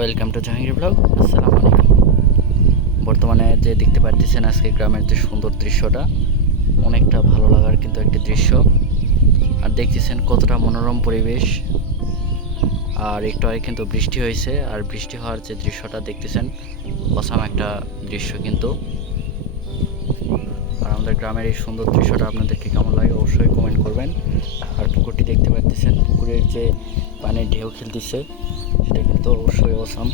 Welcome to Jahangir blog আসসালামু আলাইকুম। বর্তমানে যে দেখতে পাচ্ছেন আজকে গ্রামের যে সুন্দর দৃশ্যটা, অনেকটা ভালো লাগার কিন্তু একটি দৃশ্য। আর দেখতেছেন কতটা মনোরম পরিবেশ। আর একটু আগে কিন্তু বৃষ্টি হয়েছে, আর বৃষ্টি হওয়ার যে দৃশ্যটা দেখতেছেন, অসাম একটা দৃশ্য কিন্তু। আর আমাদের গ্রামের এই সুন্দর দৃশ্যটা আপনাদেরকে কেমন লাগে অবশ্যই কমেন্ট করবেন। পুকুরের যে পানির ঢেউ খেলতেছে, সেটা কিন্তু অবশ্যই অসাম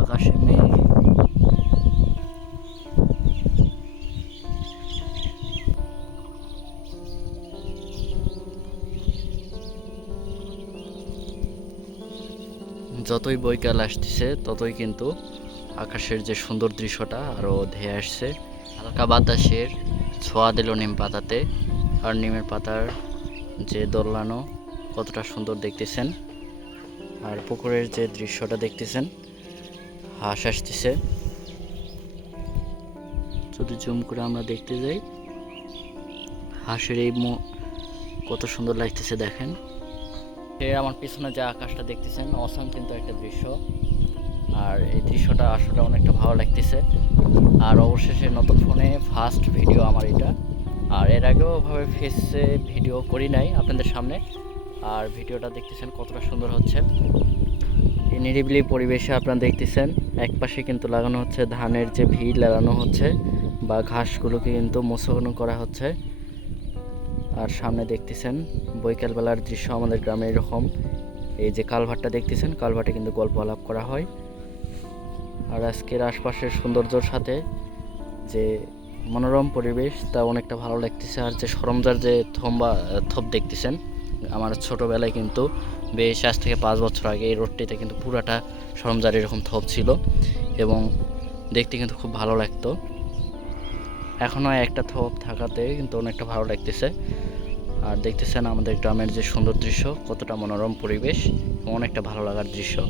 আকাশে মেঘ। যতই বৈকাল আসতেছে, ততই কিন্তু আকাশের যে সুন্দর দৃশ্যটা আরও ধেয়ে আসছে। হালকা বাতাসের ছোঁয়া দিল নিম পাতাতে। আর নিমের পাতার যে দোলানো কতটা সুন্দর দেখতেছেন। আর পুকুরের যে দৃশ্যটা দেখতেছেন, হাঁস আসতেছে। যদি জুম করে আমরা দেখতে যাই, হাঁসের এই মো- কত সুন্দর লাগতেছে দেখেন। এর আমার পিছনে যে আকাশটা দেখতেছেন, অসাম কিন্তু একটা দৃশ্য। আর এই দৃশ্যটা আসলে অনেকটা ভালো লাগতেছে। আর অবশেষে নতুন ফোনে ফার্স্ট ভিডিও আমার এটা। আর এর আগেও ভাবে ফেসে ভিডিও করি নাই আপনাদের সামনে। আর ভিডিওটা দেখতেছেন কতটা সুন্দর হচ্ছে। নিরিবিলি পরিবেশে আপনারা দেখতেছেন এক পাশে কিন্তু লাগানো হচ্ছে ধানের যে ভিড় লাগানো হচ্ছে বা ঘাসগুলোকে কিন্তু মোছানো করা হচ্ছে। আর সামনে দেখতেছেন, বৈকালবেলার দৃশ্য আমাদের গ্রামে এরকম। এই যে কালভারটা দেখতেছেন কালভার্টে কিন্তু গল্প আলাপ করা হয়। আর আজকের আশপাশের সৌন্দর্যর সাথে যে মনোরম পরিবেশ, তা অনেকটা ভালো লাগতেছে। আর যে সরঞ্জার যে থম্বা থপ দেখতেছেন, আমার ছোটোবেলায় কিন্তু বেশ আজ থেকে পাঁচ বছর আগে এই রোডটিতে কিন্তু পুরাটা সরঞ্জার এরকম থপ ছিল এবং দেখতে কিন্তু খুব ভালো লাগতো। এখনও একটা থপ থাকাতে কিন্তু অনেকটা ভালো লাগতেছে। আর দেখতেছেন আমাদের গ্রামের যে সুন্দর দৃশ্য, কতটা মনোরম পরিবেশ এবং অনেকটা ভালো লাগার দৃশ্য।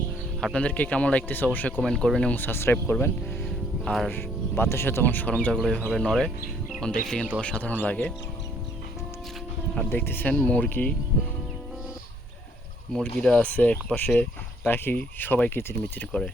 আপনাদেরকে কেমন লাগতেছে অবশ্যই কমেন্ট করবেন এবং সাবস্ক্রাইব করবেন। আর বাতাসে তখন সরঞ্জামগুলো এভাবে নড়ে, তখন দেখতে কিন্তু অসাধারণ লাগে। আর দেখতেছেন মুরগি। মুরগিরা আছে এক পাশে পাখি সবাই কিচিরমিচির করে।